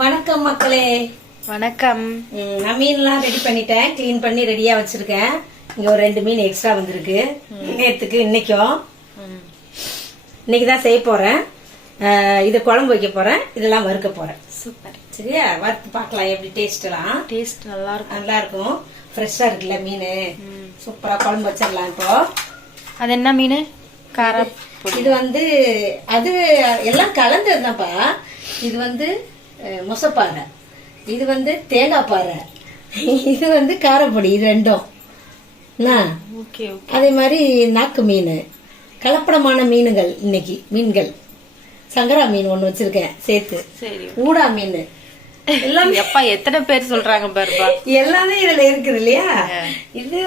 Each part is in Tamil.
வணக்கம் மக்களே. வணக்கம். நான் மீன்லாம் ரெடி பண்ணிட்டேன். க்ளீன் பண்ணி ரெடியா வச்சிருக்கேன். இங்க ஒரு ரெண்டு மீன் எக்ஸ்ட்ரா வந்திருக்கு. நேத்துக்கு இன்னைக்கும். இன்னைக்கு தான் செய்ய போறேன். இது குழம்பு வைக்க போறேன். இதெல்லாம் வறுக்க போறேன். சூப்பர். சரியா? வறுத்து பார்க்கலாம் எப்படி டேஸ்ட்லாம் டேஸ்ட் நல்லா இருக்கும். நல்லா இருக்கும் ஃப்ரெஷ்ஷா இருக்குல்ல மீன். சூப்பரா குழம்பு வச்சிடலாம் இப்போ. அது என்ன மீன்? கார இது வந்து அது எல்லாம் கலந்ததுதான்ப்பா. இது வந்து மொசப்பாறை. இது வந்து தேங்காய் பாறை. இது வந்து காரப்பொடி இது ரெண்டும். அதே மாதிரி நாக்கு மீன். கலப்படமான மீனுகள் இன்னைக்கு மீன்கள். சங்கரா மீன் ஒண்ணு வச்சிருக்கேன் சேர்த்து. சரி. ஊடா மீன். எல்லாம் எப்பா எத்தனை பேர் சொல்றாங்க பாருப்பா. எல்லாமே இதுல இருக்குது இல்லையா? இது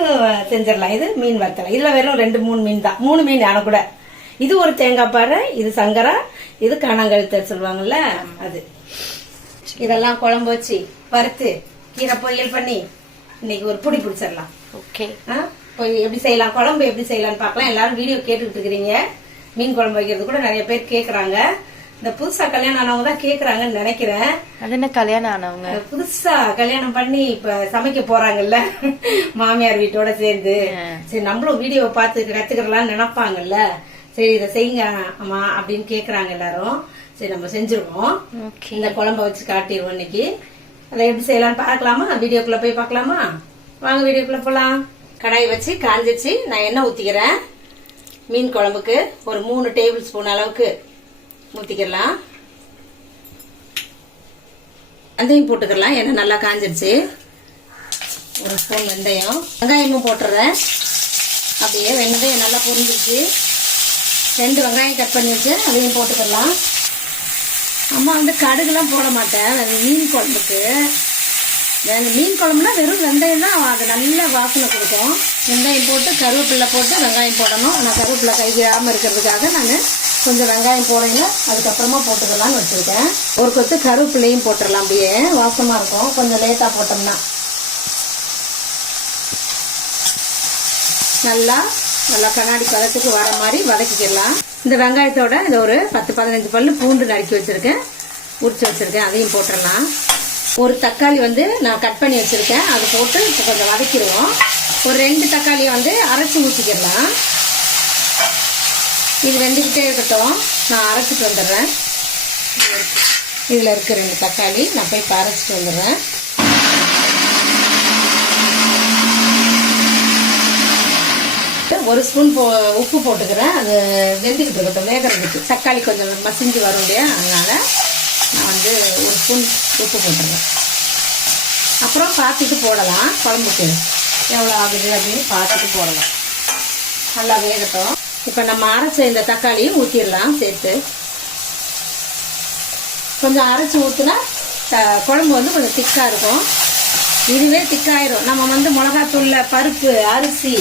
செஞ்சிடலாம். இது மீன் வத்தலாம் இதுல வெறும் ரெண்டு மூணு மீன் தான். மூணு மீன் ஆன கூட. இது ஒரு தேங்காய் பாறை இது சங்கரா இது கணங்கழுத்த சொல்லுவாங்கல்ல அது. இதெல்லாம் குழம்பு வச்சு வறுத்து கீரை பொரியல் பண்ணி இன்னைக்கு ஒரு புடி பிடிச்சிடலாம். ஓகே. எப்படி செய்யலாம்? குழம்பு எப்படி செய்யலாம்னு பார்க்கலாம். எல்லாரும் வீடியோ கேட்டுக்கிட்டு இருக்கிறீங்க. மீன் குழம்பு வைக்கிறது கூட நிறைய பேர் கேக்குறாங்க. இந்த புதுசா கல்யாணம் ஆனவங்க தான் கேக்குறாங்கன்னு நினைக்கிறேன். அது என்ன கல்யாணம் ஆனவங்க? புதுசா கல்யாணம் பண்ணி இப்ப சமைக்க போறாங்கல்ல. மாமியார் வீட்டோட சேர்ந்து. சரி நம்மளும் வீடியோ பார்த்து கத்துக்கிறலாம்னு நினைப்பாங்கல்ல. சரி இதை செய்யுங்க அம்மா அப்படின்னு கேக்குறாங்க எல்லாரும். சரி நம்ம செஞ்சிருவோம். இந்த குழம்ப வச்சு காட்டிடுவோம் இன்னைக்கு. அதை எப்படி செய்யலாம்னு பார்க்கலாமா? வீடியோக்குள்ள போய் பார்க்கலாமா? வாங்க வீடியோக்குள்ள போலாம். கடாய் வச்சு காஞ்சிச்சு. நான் எண்ணெய் ஊத்திக்கிறேன். மீன் குழம்புக்கு ஒரு மூணு டேபிள் ஸ்பூன் அளவுக்கு ஊத்திக்கலாம். வெந்தயம் போட்டுக்கலாம். எண்ணெய் நல்லா காஞ்சிருச்சு. ஒரு ஸ்பூன் வெந்தயம். வெங்காயமும் போட்டுறேன். அப்படியே வெந்தயம் நல்லா பொரிஞ்சிருச்சு. ரெண்டு வெங்காயம் கட் பண்ணி வச்சு அதையும் போட்டுக்கலாம். அம்மா வந்து கடுகுலாம் போட மாட்டேன். மீன் குழம்புக்கு. வெ- மீன் குழம்புனா வெறும் வெந்தயம் தான். அது நல்ல வாசனை கொடுக்கும். வெந்தயம் போட்டு கருவேப்பிலை போட்டு வெங்காயம் போடணும். நான் கருவேப்பிலை கைகிடாமல் இருக்கிறதுக்காக நான் கொஞ்சம் வெங்காயம் போடையில அதுக்கப்புறமா போட்டுக்கலாம்னு வச்சுருக்கேன். ஒரு கொத்து கருவேப்பிலையும் போட்டுடலாம் அப்படியே. வாசமாக இருக்கும். கொஞ்சம் லேட்டாக போட்டோம்னா. நல்லா நல்லா கண்ணாடி பதத்துக்கு வர மாதிரி வதக்கிக்கலாம். இந்த வெங்காயத்தோட இந்த ஒரு பத்து பதினஞ்சு பல் பூண்டு நறுக்கி வச்சுருக்கேன். உரிச்சு வச்சுருக்கேன். அதையும் போட்டுடலாம். ஒரு தக்காளி வந்து நான் கட் பண்ணி வச்சுருக்கேன். அது போட்டு இப்போ கொஞ்சம் வதக்கிடுவோம். ஒரு ரெண்டு தக்காளியை வந்து அரைச்சி ஊற்றிக்கிடலாம் இது வெந்துக்கிட்டே இருக்கட்டும். நான் அரைச்சிட்டு வந்துடுறேன். இதில் இருக்க ரெண்டு தக்காளி. நான் போய் இப்போ அரைச்சிட்டு வந்துடுறேன். ஒரு ஸ்பூன் போ உப்பு போட்டுக்கிறேன். அது வெந்துக்கிட்டு இருக்கட்டும் வேகிறதுக்கு. தக்காளி கொஞ்சம் மசிஞ்சு வரும் இல்லையா? அதனால நான் வந்து ஒரு ஸ்பூன் உப்பு போட்டுறேன் அப்புறம் பார்த்துட்டு போடலாம். குழம்புக்கு எவ்வளோ ஆகுது அப்படின்னு பார்த்துட்டு போடலாம். நல்லா வேகட்டும். இப்போ நம்ம அரைச்ச இந்த தக்காளியும் ஊற்றிடலாம் சேர்த்து. கொஞ்சம் அரைச்சி ஊற்றினா த குழம்பு வந்து கொஞ்சம் திக்காக இருக்கும். இதுவே திக்காயிரும். நம்ம வந்து மிளகாத்தூளில் பருப்பு அரிசி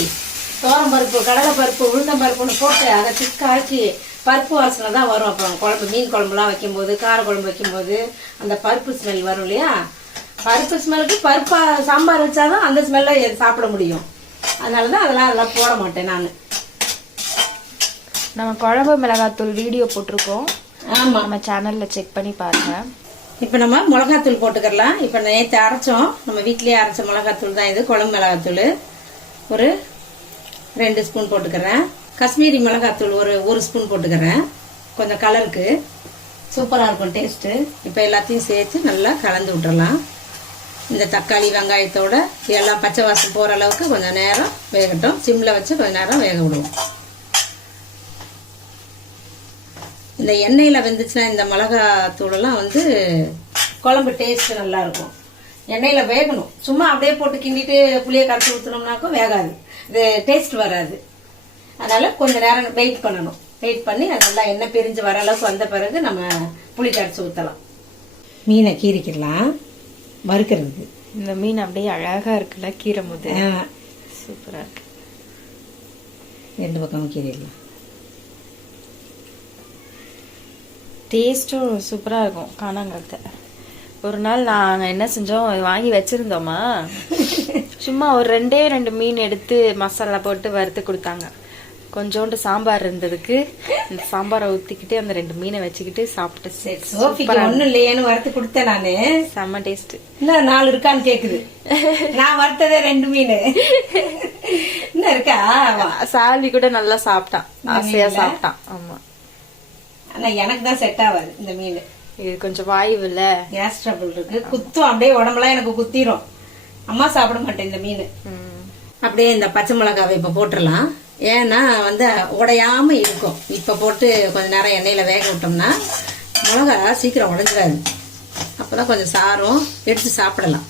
தோரம் பருப்பு கடலை பருப்பு உளுந்தம் பருப்புன்னு போட்டு அதை திக்காக்கி பருப்பு வாசனை தான் வரும். அப்புறம் குழம்பு மீன் குழம்புலாம் வைக்கும்போது கார குழம்பு வைக்கும்போது அந்த பருப்பு ஸ்மெல் வரும் இல்லையா? பருப்பு ஸ்மெல்லுக்கு பருப்பா சாம்பார் வச்சாதான் அந்த ஸ்மெல்ல சாப்பிட முடியும். அதனால தான் அதெல்லாம் அதெல்லாம் போட மாட்டேன் நான். நம்ம குழம்பு மிளகாத்தூள் வீடியோ போட்டிருக்கோம். ஆமா. நம்ம சேனல்ல செக் பண்ணி பாருங்க. இப்போ நம்ம மிளகாத்தூள் போட்டுக்கலாம் இப்போ நேற்று அரைச்சோம். நம்ம வீட்லயே அரைச்ச மிளகாத்தூள் தான் இது குழம்பு மிளகாத்தூள். ஒரு ரெண்டு ஸ்பூன் போட்டுக்கிறேன். காஷ்மீரி மிளகாத்தூள் ஒரு ஒரு ஸ்பூன் போட்டுக்கிறேன். கொஞ்சம் கலருக்கு. சூப்பராக இருக்கும் டேஸ்ட்டு இப்போ எல்லாத்தையும் சேர்த்து நல்லா கலந்து விட்டுறலாம். இந்த தக்காளி வெங்காயத்தோட எல்லாம் பச்சை வாசம் போகிற அளவுக்கு கொஞ்சம் நேரம் வேகட்டும். சிம்மில் வச்சு கொஞ்சம் நேரம் வேக விடுவோம். இந்த எண்ணெயில் வெந்துச்சுன்னா இந்த மிளகாத்தூளெல்லாம் வந்து குழம்பு டேஸ்ட் நல்லாயிருக்கும் எண்ணெயில் வேகணும். சும்மா அப்படியே போட்டு கிண்டிட்டு புளியை கரைச்சி ஊற்றுனோம்னாக்கும் வேகாது. இது டேஸ்ட் வராது. அதனால கொஞ்ச நேரம் வெயிட் பண்ணணும். வெயிட் பண்ணி அது நல்லா எண்ணெய் பிரிஞ்சு வர அளவுக்கு வந்த பிறகு நம்ம புளி கரைச்சி ஊற்றலாம் மீனை கீரிக்கலாம் வறுக்கிறதுக்கு இந்த மீன் அப்படியே அழகா இருக்குல்ல கீரை முது சூப்பரா இருக்கு. ரெண்டு பக்கமும் கீறிடலாம். டேஸ்ட்டும் சூப்பரா இருக்கும் காணாங்கத்தை ஒரு நாள் நாங்க என்ன செஞ்சோம் வாங்கி வச்சிருந்தோமா? சும்மா ஒரு ரெண்டே ரெண்டு மீன் எடுத்து மசாலா போட்டு வறுத்து கொடுத்தாங்க. கொஞ்சோண்டு சாம்பார் இருந்ததுக்கு. இந்த சாம்பாரை ஊத்திக்கிட்டு அந்த ரெண்டு மீனை வச்சுக்கிட்டு சாப்பிட்டு சரி ஒண்ணும் இல்லையேன்னு வறுத்து கொடுத்தேன் நானு. செம்ம டேஸ்ட் இன்னும் நாலு இருக்கான்னு கேக்குது. நான் வறுத்ததே ரெண்டு மீன். இன்னும் இருக்கா. சாலி கூட நல்லா சாப்பிட்டான். ஆசையா சாப்பிட்டான். ஆமா. ஆனா எனக்கு தான் செட் ஆகாது இந்த மீன். இது கொஞ்சம் வாய்வு இல்ல. கேஸ் ட்ரபிள் இருக்கு. குத்தும் அப்படியே உடம்பெல்லாம் எனக்கு குத்திரும். அம்மா சாப்பிட மாட்டேன் இந்த மீன். ம். அப்படியே இந்த பச்சை மிளகாவை இப்ப போட்டுடலாம். ஏன்னா வந்து உடையாம இருக்கும். இப்ப போட்டு கொஞ்ச நேரம் எண்ணெயில வேக விட்டோம்னா மிளகா சீக்கிரம் உடைஞ்சிடாது. அப்பதான் கொஞ்சம் சாரும் எடுத்து சாப்பிடலாம்.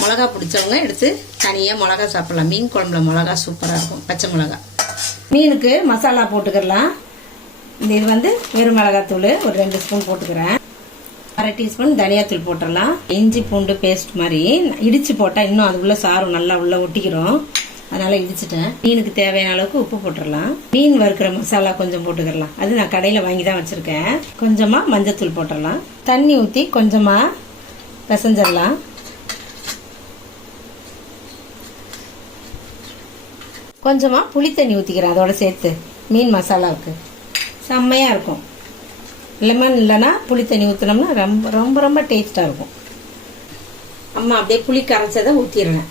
மிளகா பிடிச்சவங்க எடுத்து தனியாக மிளகா சாப்பிடலாம். மீன் குழம்புல மிளகா சூப்பராக இருக்கும். பச்சை மிளகா. மீனுக்கு மசாலா போட்டுக்கிடலாம் இந்த இது வந்து வெறும் மிளகாத்தூள் ஒரு ரெண்டு ஸ்பூன் போட்டுக்கிறேன். அரை டீஸ்பூன் தனியாத்தூள் போட்டுடலாம் இஞ்சி பூண்டு பேஸ்ட் மாதிரி. இடிச்சு போட்டால் இன்னும் அது உள்ள நல்லா உள்ள ஒட்டிக்கிறோம் அதனால இடிச்சிட்டேன். மீனுக்கு தேவையான அளவுக்கு உப்பு போட்டுடலாம் மீன் வறுக்கிற மசாலா கொஞ்சம் போட்டுக்கிடலாம் அது நான் கடையில் வாங்கி தான் வச்சுருக்கேன். கொஞ்சமாக மஞ்சத்தூள் போட்டுடலாம் தண்ணி ஊற்றி கொஞ்சமாக பிசைஞ்சிடலாம். கொஞ்சமாக புளி தண்ணி ஊற்றிக்கிறேன் அதோட சேர்த்து. மீன் மசாலாவுக்கு. செம்மையாக இருக்கும். லெமன் இல்லைன்னா புளி தண்ணி ஊற்றினோம்னா ரொம்ப ரொம்ப ரொம்ப டேஸ்ட்டாக இருக்கும். அம்மா அப்படியே புளி கரைச்சதை ஊற்றிடுறேன்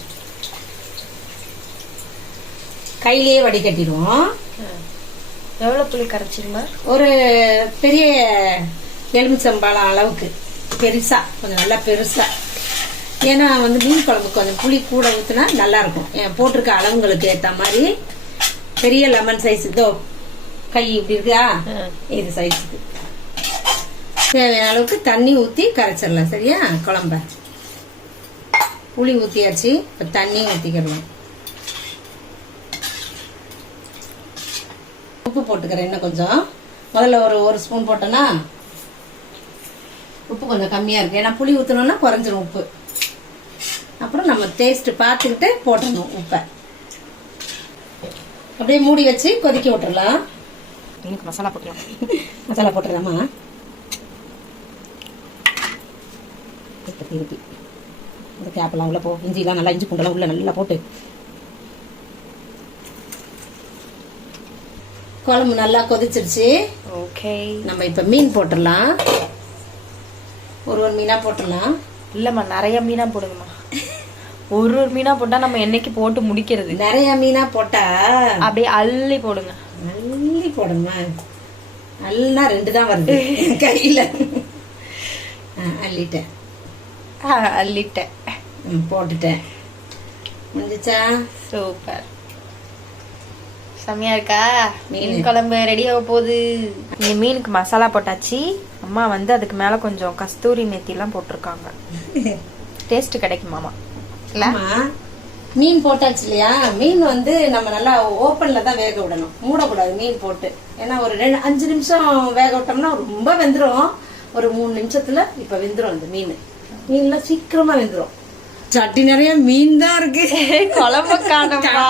கையிலேயே வடிகட்டிடுவோம். எவ்வளவு புளி கரைச்சிருமா ஒரு பெரிய எலுமிச்சம்பழம் அளவுக்கு. பெருசா கொஞ்சம் நல்லா பெருசா. ஏன்னா வந்து மீன் குழம்புக்கு கொஞ்சம் புளி கூட ஊற்றினா நல்லா இருக்கும் என் போட்டிருக்க அளவுங்களுக்கு ஏற்ற மாதிரி. பெரிய லெமன் சைஸ் இதோ கை இப்படி இருக்கா? இது சைஸுக்கு தேவையான அளவுக்கு தண்ணி ஊற்றி கரைச்சிடலாம் சரியா? குழம்ப. புளி ஊற்றியாச்சு இப்போ தண்ணி ஊற்றிக்கிடலாம் உப்பு போட்டுக்கிறேன் இன்னும் கொஞ்சம். முதல்ல ஒரு ஒரு ஸ்பூன் போட்டேன்னா உப்பு கொஞ்சம் கம்மியாக இருக்கு. ஏன்னா புளி ஊற்றணும்னா குறைஞ்சிரும் உப்பு. அப்புறம் நம்ம டேஸ்ட் பார்த்துக்கிட்டு போட்டுடணும் உப்பை. அப்படியே மூடி வச்சு கொதிக்க விட்டுறலாம். மசாலா போட்டுக்கலாம். மசாலா போட்டுடலாமா? திருப்பி இந்த கேப்பெல்லாம் உள்ள போ. இஞ்சிலாம் நல்லா இஞ்சி பூண்டெல்லாம் உள்ள நல்லா போட்டு. குழம்பு நல்லா கொதிச்சிருச்சு. ஓகே நம்ம இப்ப மீன் போட்டுடலாம். ஒரு ஒரு மீனா போட்டுடலாம். இல்லம்மா நிறைய மீனா போடுங்கம்மா. ஒரு ஒரு மீனா போட்டா நம்ம என்னைக்கு போட்டு முடிக்கிறது? நிறைய மீனா போட்டா அப்படியே அள்ளி போடுங்க. நல்லி போடணுமா நல்லா ரெண்டு தான் வருது. கையில. அள்ளிட்டேன். அள்ளிட்டேன். ம், போட்டுட்டேன். முடிஞ்சிச்சா? சூப்பர். செம்மையா இருக்கா? மீன். குழம்பு ரெடி ஆக போகுது. இந்த மீனுக்கு மசாலா போட்டாச்சு. அம்மா வந்து அதுக்கு மேல கொஞ்சம் கஸ்தூரி மேத்தி எல்லாம் போட்டிருக்காங்க டேஸ்ட் கிடைக்குமாமா இல்ல? மீன் போட்டாச்சு இல்லையா? மீன் வந்து நம்ம நல்லா ஓப்பன்ல தான் வேக விடணும். மூடக்கூடாது மீன் போட்டு. ஏன்னா ஒரு ரெண்டு அஞ்சு நிமிஷம் வேக விட்டோம்னா ரொம்ப வெந்துரும். ஒரு மூணு நிமிஷத்துல இப்ப வெந்துரும் அந்த மீன். மீன்லாம் சீக்கிரமா வெந்துரும். சட்டி நிறைய மீன் தான் இருக்கு. குழம்பு காணுமா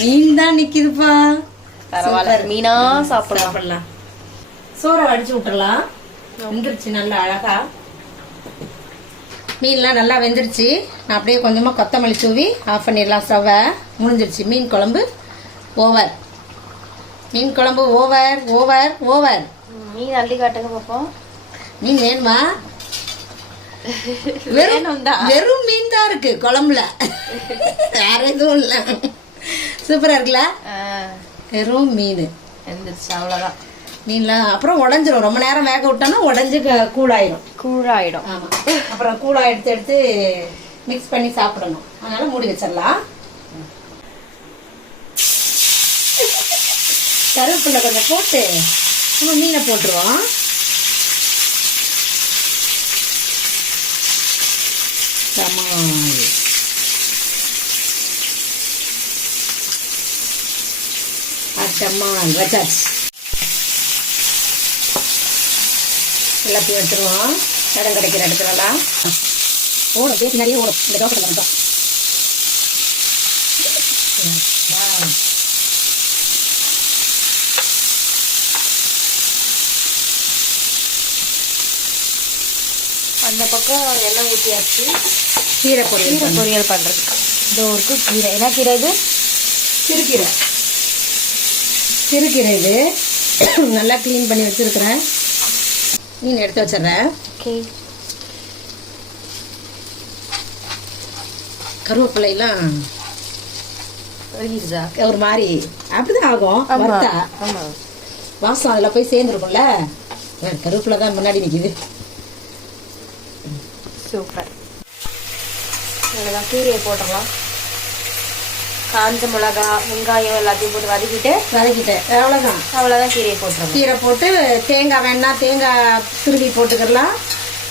மீன் தான் நிக்குதுப்பா. பரவாயில்ல மீனா சாப்பிடலாம். சாப்பிடலாம். சோறை வடிச்சு விட்டுறலாம். வெந்துருச்சு நல்லா அழகா. மீன்லாம் நல்லா வெந்துருச்சு. நான் அப்படியே கொஞ்சமா கொத்தமல்லி தூவி ஆஃப் பண்ணிடலாம் ஸ்டவ்வை. முடிஞ்சிருச்சு. மீன் குழம்பு ஓவர். மீன் குழம்பு ஓவர் ஓவர் ஓவர். மீன் அள்ளி காட்டுங்க பாப்போம். மீன் வேணுமா? வெறும். வெறும் மீன் தான் இருக்கு குழம்புல. வேற எதுவும் இல்ல. சூப்பரா இருக்குல்ல? வெறும் மீன். எந்திரிச்சு அவ்வளவுதான். மீன்லாம் அப்புறம் உடஞ்சிரும். ரொம்ப நேரம் வேக விட்டோம்னா உடஞ்சு க- கூழாயிரும் கூழாயிடும் ஆமா. அப்புறம் கூழா எடுத்து எடுத்து மிக்ஸ் பண்ணி சாப்பிடணும். அதனால மூடி வச்சிடலாம். கருவேப்பிலை கொஞ்சம் போட்டு நம்ம மீனை போட்டுருவோம். சமாளி. அச்சம்மாள் வச்சாச்சு எல்லாத்தையும் எடுத்துருவோம் இடம் கிடைக்கிற இடத்துலலாம். ஓடும் பேசி நிறைய ஓடும். இந்த தோசை மட்டும் அந்த பக்கம் எண்ணெய் ஊற்றியாச்சு கீரை பொரியல் கீரை பொரியல் பண்றதுக்கு. இதோ இருக்கு கீரை. என்ன கீரை இது? சிறுகீரை. சிறுகீரை இது. நல்லா க்ளீன் பண்ணி வச்சிருக்கிறேன். மீன் எடுத்து வச்சிடுறேன். ஓகே. கருவேப்பிலையெல்லாம் ஒரு மாதிரி. அப்படிதான் ஆகும். வாசம் அதில் போய் சேர்ந்துருக்கும்ல. கருவேப்பிலை தான் முன்னாடி நிற்கிது சூப்பர். அவ்வளோதான் கீரையை போட்டுடலாம். காஞ்ச மிளகா வெங்காயம் எல்லாத்தையும் போட்டு வதக்கிட்டு வதக்கிட்டேன் அவ்வளோதான் அவ்வளோதான் கீரையை போட்டுருவோம் கீரை போட்டு தேங்காய் வேணா தேங்காய் துருவி போட்டுக்கிடலாம்.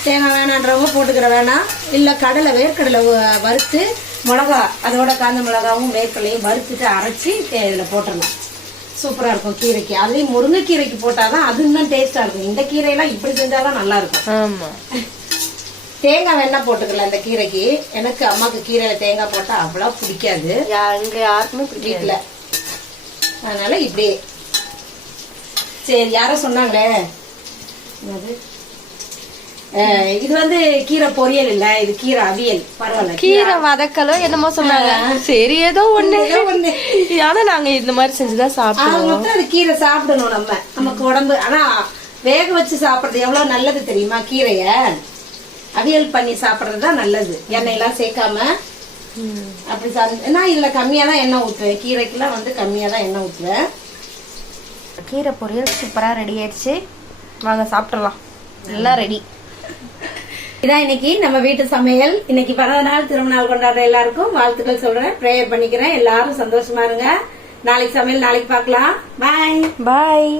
தேங்காய் வேணான்றவங்க போட்டுக்கிற வேணாம். இல்லை கடலை வேர்க்கடலை வறுத்து மிளகா அதோட காஞ்ச மிளகாவும் வேர்க்கடலையும் வறுத்துட்டு அரைச்சி இதில் போட்டுடலாம். சூப்பராக இருக்கும் கீரைக்கு. அதுலேயும் முருங்கைக்கீரைக்கு போட்டால் தான் அது இன்னும் டேஸ்ட்டாக இருக்கும். இந்த கீரையெல்லாம் இப்படி செஞ்சால் தான் நல்லா இருக்கும். ஆமா. தேங்காய் வேணா போட்டுக்கலாம் இந்த கீரைக்கு. எனக்கு அம்மாவுக்கு கீரையில் தேங்காய் போட்டால் அவ்வளோ பிடிக்காது. இங்க யாருக்குமே பிடிக்கல அதனால இப்படி சரி யாரோ சொன்னாங்களே இது வந்து கீரை பொரியல் இல்ல இது கீரை அவியல். பரவாயில்ல கீரை வதக்கலோ என்னமோ சொன்னாங்க. சரி ஏதோ ஒண்ணு. ஒண்ணு. ஆனா நாங்க இந்த மாதிரி செஞ்சுதான் சாப்பிடுவோம். அது கீரை சாப்பிடணும் நம்ம. நமக்கு உடம்பு ஆனா வேக வச்சு சாப்பிடுறது எவ்வளவு நல்லது தெரியுமா கீரைய? அவியல் பண்ணி சாப்பிடுறது தான் நல்லது. எண்ணெய் எல்லாம் சேர்க்காம. அப்படி சாப்பிட்டு நான் இதுல கம்மியா தான் எண்ணெய் ஊற்றுவேன் கீரைக்கெல்லாம் வந்து கம்மியா தான் எண்ணெய் ஊற்றுவேன் கீரை பொரியல் சூப்பரா ரெடி ஆயிடுச்சு. வாங்க சாப்பிடலாம். எல்லாம் ரெடி இதான் இன்னைக்கு நம்ம வீட்டு சமையல். இன்னைக்கு பிறந்த நாள் திருமண நாள் கொண்டாடுற எல்லாருக்கும் வாழ்த்துக்கள் சொல்றேன். ப்ரேயர் பண்ணிக்கிறேன். எல்லாரும் சந்தோஷமா இருங்க. நாளைக்கு சமையல் நாளைக்கு பார்க்கலாம். பாய் பாய்